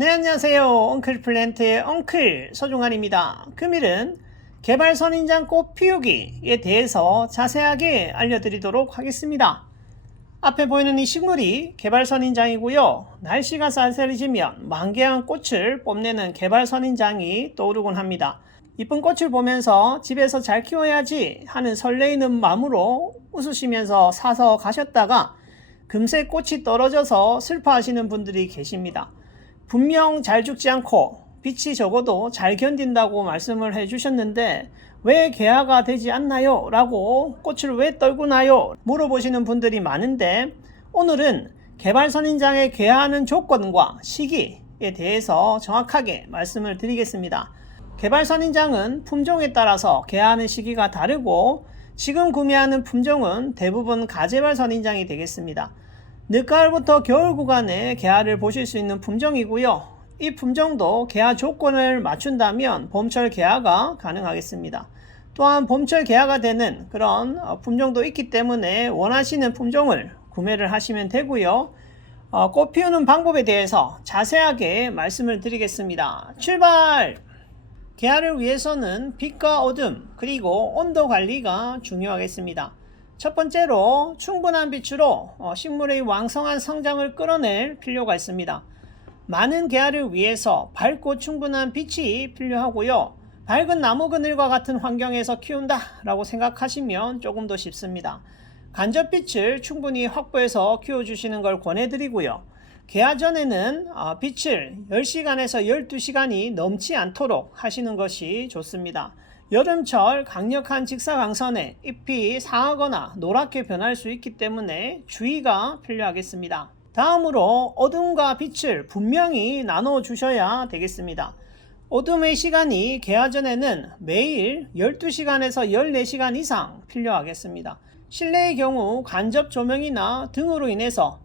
네, 안녕하세요. 엉클 플랜트의 엉클 서종환입니다. 금일은 개발 선인장 꽃 피우기에 대해서 자세하게 알려드리도록 하겠습니다. 앞에 보이는 이 식물이 개발 선인장이고요. 날씨가 쌀쌀해지면 만개한 꽃을 뽐내는 개발 선인장이 떠오르곤 합니다. 이쁜 꽃을 보면서 집에서 잘 키워야지 하는 설레이는 마음으로 웃으시면서 사서 가셨다가 금세 꽃이 떨어져서 슬퍼하시는 분들이 계십니다. 분명 잘 죽지 않고 빛이 적어도 잘 견딘다고 말씀을 해주셨는데 왜 개화가 되지 않나요? 라고 꽃을 왜 떨구나요? 물어보시는 분들이 많은데 오늘은 개발 선인장의 개화하는 조건과 시기에 대해서 정확하게 말씀을 드리겠습니다. 개발 선인장은 품종에 따라서 개화하는 시기가 다르고 지금 구매하는 품종은 대부분 가재발 선인장이 되겠습니다. 늦가을부터 겨울 구간에 개화를 보실 수 있는 품종이고요. 이 품종도 개화 조건을 맞춘다면 봄철 개화가 가능하겠습니다. 또한 봄철 개화가 되는 그런 어, 품종도 있기 때문에 원하시는 품종을 구매를 하시면 되고요. 어, 꽃 피우는 방법에 대해서 자세하게 말씀을 드리겠습니다. 출발! 개화를 위해서는 빛과 어둠 그리고 온도 관리가 중요하겠습니다. 첫 번째로 충분한 빛으로 어, 식물의 왕성한 성장을 끌어낼 필요가 있습니다. 많은 개화를 위해서 밝고 충분한 빛이 필요하고요. 밝은 나무 그늘과 같은 환경에서 키운다 라고 생각하시면 조금 더 쉽습니다. 간접빛을 충분히 확보해서 키워주시는 걸 권해드리고요. 개화 전에는 어, 빛을 10시간에서 12시간이 넘지 않도록 하시는 것이 좋습니다. 여름철 강력한 직사광선에 잎이 상하거나 노랗게 변할 수 있기 때문에 주의가 필요하겠습니다. 다음으로 어둠과 빛을 분명히 나눠 주셔야 되겠습니다. 어둠의 시간이 개화 전에는 매일 12시간에서 14시간 이상 필요하겠습니다. 실내의 경우 간접 조명이나 등으로 인해서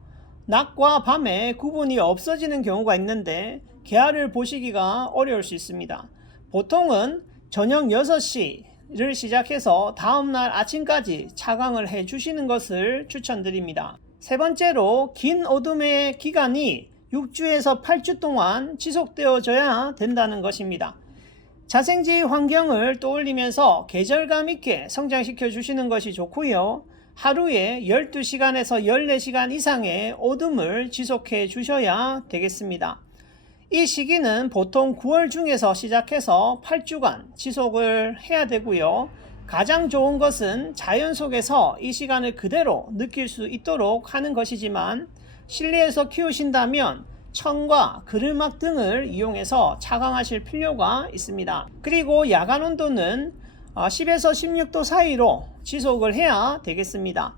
낮과 밤에 구분이 없어지는 경우가 있는데 개화를 보시기가 어려울 수 있습니다. 보통은 저녁 6시를 시작해서 다음날 아침까지 차광을 해 주시는 것을 추천드립니다. 세 번째로 긴 어둠의 기간이 6주에서 8주 동안 지속되어져야 된다는 것입니다. 자생지 환경을 떠올리면서 계절감 있게 성장시켜 주시는 것이 좋고요. 하루에 12시간에서 14시간 이상의 어둠을 지속해 주셔야 되겠습니다. 이 시기는 보통 9월 중에서 시작해서 8주간 지속을 해야 되고요. 가장 좋은 것은 자연 속에서 이 시간을 그대로 느낄 수 있도록 하는 것이지만 실내에서 키우신다면 천과 그르막 등을 이용해서 차광하실 필요가 있습니다. 그리고 야간 온도는 10에서 16도 사이로 지속을 해야 되겠습니다.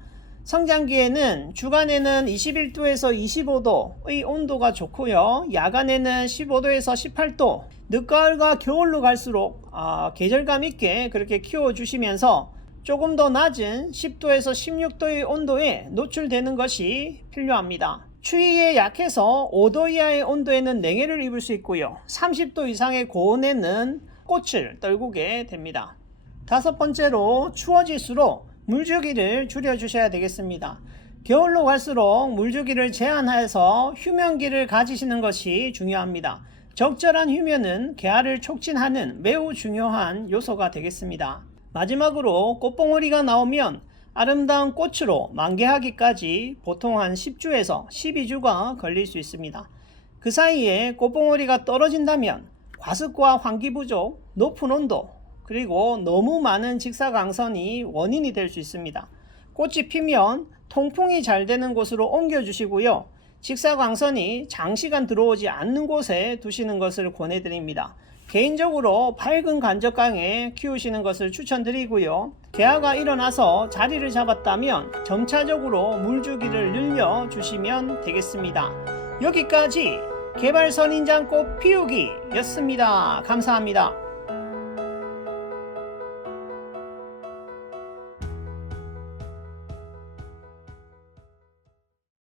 성장기에는 주간에는 21도에서 25도의 온도가 좋고요. 야간에는 15도에서 18도. 늦가을과 겨울로 갈수록 아, 계절감 있게 그렇게 키워 주시면서 조금 더 낮은 10도에서 16도의 온도에 노출되는 것이 필요합니다. 추위에 약해서 5도 이하의 온도에는 냉해를 입을 수 있고요. 30도 이상의 고온에는 꽃을 떨구게 됩니다. 다섯 번째로 추워질수록 물주기를 줄여주셔야 되겠습니다. 겨울로 갈수록 물주기를 제한해서 휴면기를 가지시는 것이 중요합니다. 적절한 휴면은 개화를 촉진하는 매우 중요한 요소가 되겠습니다. 마지막으로 꽃봉오리가 나오면 아름다운 꽃으로 만개하기까지 보통 한 10주에서 12주가 걸릴 수 있습니다. 그 사이에 꽃봉오리가 떨어진다면 과습과 환기 부족, 높은 온도, 그리고 너무 많은 직사광선이 원인이 될 수 있습니다. 꽃이 피면 통풍이 잘 되는 곳으로 옮겨 주시고요. 직사광선이 장시간 들어오지 않는 곳에 두시는 것을 권해드립니다. 개인적으로 밝은 간접광에 키우시는 것을 추천드리고요. 개화가 일어나서 자리를 잡았다면 점차적으로 물주기를 늘려 주시면 되겠습니다. 여기까지 개발 선인장 꽃 피우기 였습니다. 감사합니다.